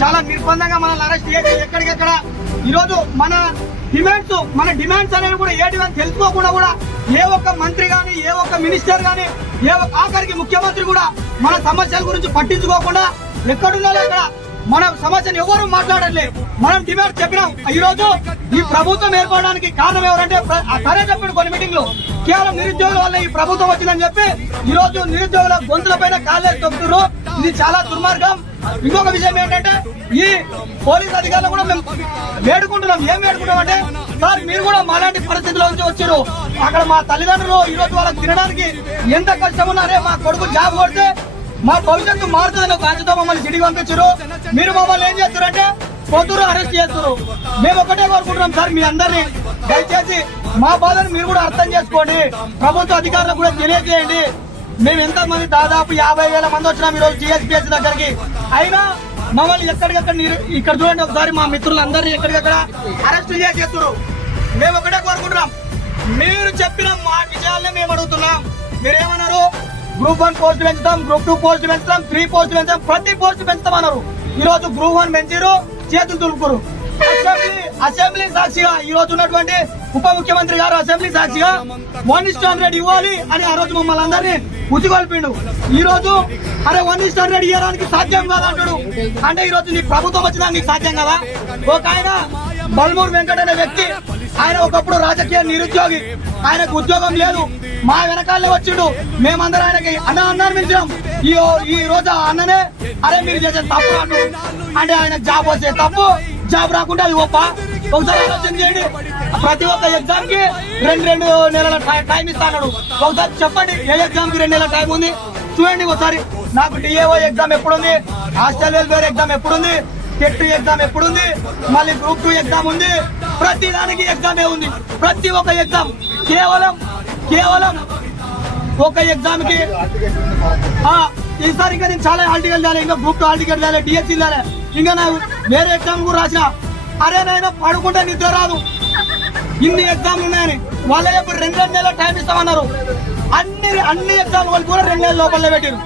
చాలా నిర్బంధంగా మనల్ని అరెస్ట్ చేసి ఎక్కడికెక్కడ ఈరోజు మన డిమాండ్స్ అనేవి కూడా ఏంటివని తెలుసుకోకుండా కూడా ఏ ఒక్క మంత్రి గాని ఏ ఒక్క మినిస్టర్ గాని ఆఖరికి ముఖ్యమంత్రి కూడా మన సమస్యల గురించి పట్టించుకోకుండా ఎక్కడున్నారో అక్కడ మన సమస్యను ఎవరు మాట్లాడట్లేదు. మనం డిమాండ్ చెప్పినాం. ఈ రోజు ఈ ప్రభుత్వం ఏర్పడడానికి కారణం ఎవరంటే సరే చెప్పాడు కొన్ని మీటింగ్ లో, కేవలం నిరుద్యోగుల వల్ల ఈ ప్రభుత్వం వచ్చిందని చెప్పి ఈ రోజు నిరుద్యోగుల గొంతుల పైన కాలేజ్ తొక్కుతున్నారు. ఇది చాలా దుర్మార్గం. ఇంకొక విషయం ఏంటంటే ఈ పోలీస్ అధికారులు కూడా మేము వేడుకుంటున్నాం. ఏం వేడుకుంటాం అంటే, సార్ మీరు కూడా మాలాంటి పరిస్థితుల్లో నుంచి వచ్చారు. అక్కడ మా తల్లిదండ్రులు ఈ రోజు వాళ్ళకి తినడానికి ఎంత కష్టం ఉన్నారే, మా కొడుకు జాబ్ కొడితే మా భవిష్యత్తు మారుతుందని ఒక ఆశతో మమ్మల్ని సిటీకి పంపించారు. మీరు మమ్మల్ని ఏం చేస్తారంటే పొద్దురు అరెస్ట్ చేస్తారు. మేము ఒకటే కోరుకుంటున్నాం సార్, మీ అందరినీ దయచేసి మా బాధను మీరు కూడా అర్థం చేసుకోండి. ప్రభుత్వ అధికారులకు కూడా తెలియజేయండి. మేము ఎంత మంది దాదాపు 50,000 మంది వచ్చినాం ఈ రోజు జిఎస్పిఎస్ దగ్గరికి. అయినా మమ్మల్ని ఎక్కడికక్కడ ఇక్కడ చూడండి ఒకసారి మా మిత్రులందరినీ ఎక్కడికక్కడ అరెస్ట్ చేసేస్తారు. మేము ఒకటే కోరుకుంటున్నాం, మీరు చెప్పిన మా విషయాలనే మేము అడుగుతున్నాం. మీరేమన్నారు? గ్రూప్ 1 పోస్ట్ పెంచుతాం, గ్రూప్ 2 పోస్ట్ పెంచుతాం, 3 పోస్ట్ పెంచుతాం, ప్రతి పోస్ట్ పెంచుతామన్నారు. ఈ రోజు గ్రూప్ 1 పెంచారు, చేతులు దులుపుకోరు. అసెంబ్లీ సాక్షిగా ఈ రోజు ఉన్నటువంటి ఉప ముఖ్యమంత్రి గారు అసెంబ్లీ సాక్షిగా 1:100 ఇవ్వాలి అని ఆ రోజు మమ్మల్ని అందరినీ ఉచిగొల్పిండు. ఈ రోజు అరే 1:100 ఇవ్వడానికి సాధ్యం కాదంటాడు. అంటే ఈ రోజు నీ ప్రభుత్వం వచ్చినా నీకు సాధ్యం కదా? ఒక ఆయన బల్మూర్ వెంకట అనే వ్యక్తి, ఆయన ఒకప్పుడు రాజకీయ నిరుద్యోగి, ఆయనకు ఉద్యోగం లేదు. మా వెనకాలనే వచ్చిండు. మేమందరం ఆయనకి అన్నారు పిలిచాం. ఈ రోజు అన్ననే అరే మీరు చేసే తప్పు అంటే ఆయన జాబ్ వచ్చే తప్పు, జాబ్ రాకుండా అది గొప్ప. ఒకసారి ఆలోచన చేయండి. ప్రతి ఒక్క ఎగ్జామ్ కి 2 నెలల టైం ఇస్తాడు. ఒకసారి చెప్పండి, ఏ ఎగ్జామ్ కి 2 నెలల టైం ఉంది చూడండి ఒకసారి. నాకు డిఏఓ ఎగ్జామ్ ఎప్పుడుంది, హాస్టల్ వెల్ఫేర్ ఎగ్జామ్ ఎప్పుడుంది, టెట్ ఎగ్జామ్ ఎప్పుడుంది, మళ్ళీ గ్రూప్ 2 ఎగ్జామ్ ఉంది. ప్రతి దానికి ఎగ్జామే ఉంది. ప్రతి ఒక్క ఎగ్జామ్ కేవలం ఒక ఎగ్జామ్ కి ఈసారి ఇంకా నేను చాలా హాల్ టికెట్ తేలే, ఇంకా గ్రూప్ 2 హాల్ టికెట్ తేలే, డిఎస్సీ తేలే, ఇంకా నా వేరే ఎగ్జామ్ కూడా రాసిన. అరే నాయన పడుకుంటే నిద్ర రాదు, ఇన్ని ఎగ్జామ్లు ఉన్నాయని. వాళ్ళ ఎప్పుడు 2 నెలల టైం ఇస్తామన్నారు. అన్ని ఎగ్జామ్ వాళ్ళు కూడా 2 నెలల లోపలే పెట్టారు.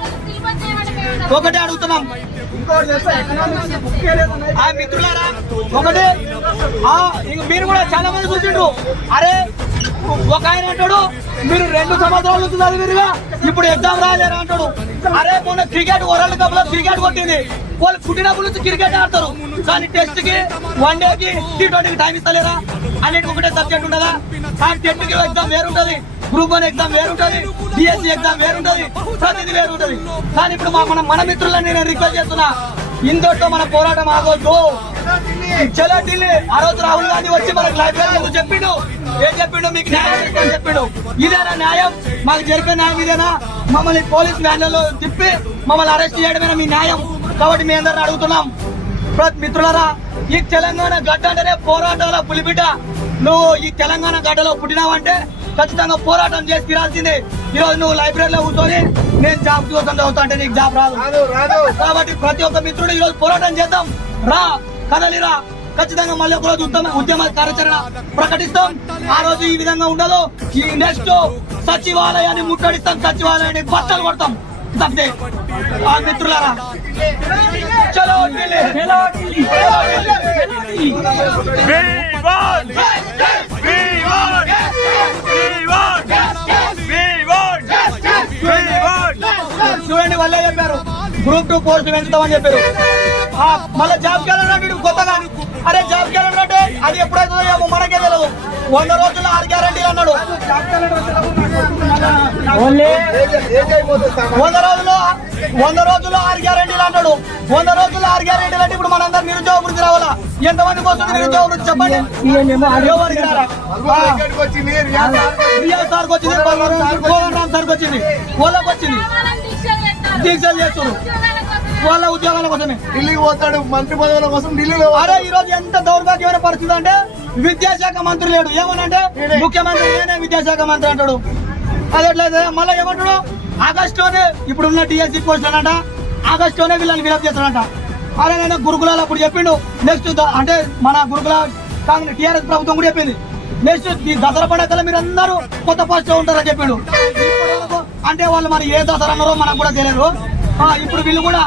ఒకటే అడుగుతున్నాం మిత్రులారా, ఒకటే మీరు కూడా చాలా మంది చూసిండ్రు. అరే ఒక ఆయన అంటాడు మీరు 2 సంవత్సరాల నుంచి చదివిరుగా ఇప్పుడు ఎగ్జామ్ రాలేరా అంటాడు. అరే మొన్న క్రికెట్ వరల్డ్ కప్ లో క్రికెట్ కొట్టింది, వాళ్ళు పుట్టినప్పటి నుంచి క్రికెట్ ఆడతారు. కానీ టెస్ట్ కి, వన్ డే కి, T20కి టైం ఇస్తలేరా? అన్నిటికి ఒకటే సబ్జెక్ట్ ఉండదా? కానీ టెట్ కి ఎగ్జామ్ వేరుంటది, గ్రూప్ 1 ఎగ్జామ్ వేరుంటది, డిఎస్సీ ఎగ్జామ్ వేరుంటది, ప్రతిదీ వేరుంటది. కానీ ఇప్పుడు మన మిత్రులని నేను రిక్వెస్ట్ చేస్తున్నా, ఇంతటితో మన పోరాటం ఆగొద్దు. చలో ఢిల్లీ. ఆ రోజు రాహుల్ గాంధీ వచ్చి మనకు లైబ్రరీ చెప్పిండు. ఏం చెప్పిండు? మీకు న్యాయం చెప్పిండు. ఇదేనా న్యాయం? మాకు జరిపే న్యాయం ఇదేనా? మమ్మల్ని పోలీస్ వ్యాన్లలో తిప్పి మమ్మల్ని అరెస్ట్ చేయడమేనా మీ న్యాయం? కాబట్టి మీ అందరిని అడుగుతున్నాం, మిత్రులారా, ఈ తెలంగాణ గడ్డ అంటేనే పోరాటాల పులిబిడ్డ. నువ్వు ఈ తెలంగాణ గడ్డలో పుట్టినావంటే ఖచ్చితంగా పోరాటం చేసి తీరాల్సిందే. ఈ రోజు నువ్వు లైబ్రరీలో కూర్చొని నేను జాబ్ కోసం చదువుతా అంటే నీకు జాబ్ రాదు. కాబట్టి ప్రతి ఒక్క మిత్రుడు ఈ రోజు పోరాటం చేద్దాం. రా, కదలిరా. ఖచ్చితంగా మళ్ళీ ఒక రోజు ఉద్యమ కార్యాచరణ ప్రకటిస్తాం. ఆ రోజు ఈ విధంగా ఉండదు. ఈ నెక్స్ట్ సచివాలయాన్ని ముట్టడిస్తాం, సచివాలయాన్ని బట్టలు కొడతాం. అంతే మిత్రులారా. చలో చూడండి, వాళ్ళే చెప్పారు గ్రూప్ 2 పోస్ట్ పెంచుతామని చెప్పారు. మళ్ళీ జాబ్ క్యాలెండర్ కొత్తగా. అరే జాబ్ క్యాలెండర్ అంటే అది ఎప్పుడైతుందో మనకే తెలియదు. 100 రోజుల్లో 6 గ్యారంటీలు అన్నాడు. 100 రోజుల్లో 6 గ్యారంటీలు అన్నాడు. 100 రోజుల్లో 6 గ్యారంటీలు అంటే ఇప్పుడు మనందరూ నిరుద్యోగ వృద్ధి రావాలా? ఎంతమందికి వస్తుంది నిరుద్యోగ వృద్ధి చెప్పండి? రియాజ్ సార్కి వచ్చింది, కోదండ రామ్ సార్కి వచ్చింది, వాళ్ళకి వచ్చింది. దీక్షలు చేస్తున్నారు వాళ్ళ ఉద్యోగాల కోసమే. ఢిల్లీకి పోతాడు మంత్రి పదవుల కోసం ఢిల్లీలో. అరే ఈ రోజు ఎంత దౌర్భాగ్యమైన పరిస్థితి అంటే విద్యాశాఖ మంత్రి లేడు. ఏమనంటే ముఖ్యమంత్రి నేనే విద్యాశాఖ మంత్రి అంటాడు. అదట్లేదు. మళ్ళీ ఏమంటాడు? ఆగస్టులోనే ఇప్పుడున్న డిఎస్సీ పోస్టులు అంట, ఆగస్టులోనే వీళ్ళని ఫిలప్ చేస్తాడంట. అరే నేను గురుకులాలు అప్పుడు చెప్పిండు. నెక్స్ట్ అంటే మన గురుకుల కాంగ్రెస్ టీఆర్ఎస్ ప్రభుత్వం కూడా చెప్పింది నెక్స్ట్ ఈ దసరా పండుగ మీరు అందరూ కొత్త పోస్ట్ లో ఉంటారని చెప్పిండు. అంటే వాళ్ళు మరి ఏ దసరా అన్నారో మనకు కూడా తెలియదు. ఇప్పుడు వీళ్ళు కూడా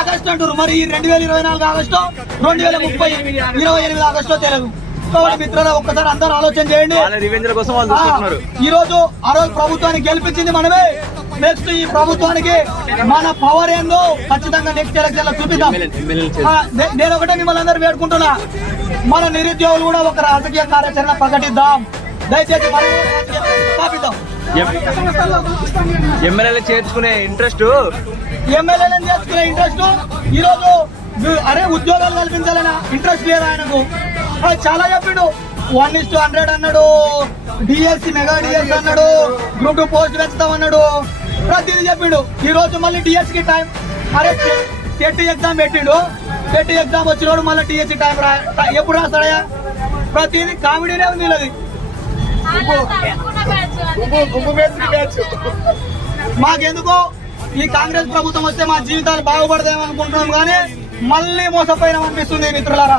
ఆగస్టు అంటారు. మరి ఈ 2024 ఆగస్టు 2030 28 ఆగస్టు తెలియదు. కాబట్టి మిత్రులు ఒక్కసారి అందరూ ఆలోచన చేయండి. ఈ రోజు ఆ రోజు ప్రభుత్వాన్ని గెలిపించింది మనమే. నెక్స్ట్ ఈ ప్రభుత్వానికి మన పవర్ ఏందో ఖచ్చితంగా నెక్స్ట్ ఎలక్షన్ లో చూపిద్దాం. నేను ఒకటే మిమ్మల్ని అందరూ వేడుకుంటున్నా, మన నిరుద్యోగులు కూడా ఒక రాజకీయ కార్యాచరణ ప్రకటిద్దాం. దయచేసి స్థాపిద్దాం. ఎమ్మెల్యేలు చేర్చుకునే ఇంట్రెస్ట్ ఈ రోజు అరే ఉద్యోగాలు కల్పించాలన్న ఇంట్రెస్ట్ లేదు ఆయనకు. చాలా చెప్పిండు, 1:100 అన్నాడు, డిఎస్సి మెగా డిఎస్సి అన్నాడు, గ్రూప్ 2 పోస్ట్ పెంచుతామన్నాడు, ప్రతిదీ చెప్పిండు. ఈ రోజు మళ్ళీ డిఎస్సి కి టైం, అరే టెట్ ఎగ్జామ్ పెట్టిండు, టెట్ ఎగ్జామ్ వచ్చినోడు మళ్ళీ డిఎస్సి టైం ఎప్పుడు రాస్తాడయా? ప్రతిదీ కామెడీనే ఉంది. అది మాకెందుకో ఈ కాంగ్రెస్ ప్రభుత్వం వస్తే మా జీవితాలు బాగుపడతాయని అనుకుంటున్నాం, కానీ మళ్ళీ మోసపోయినాం అనిపిస్తుంది మిత్రులారా.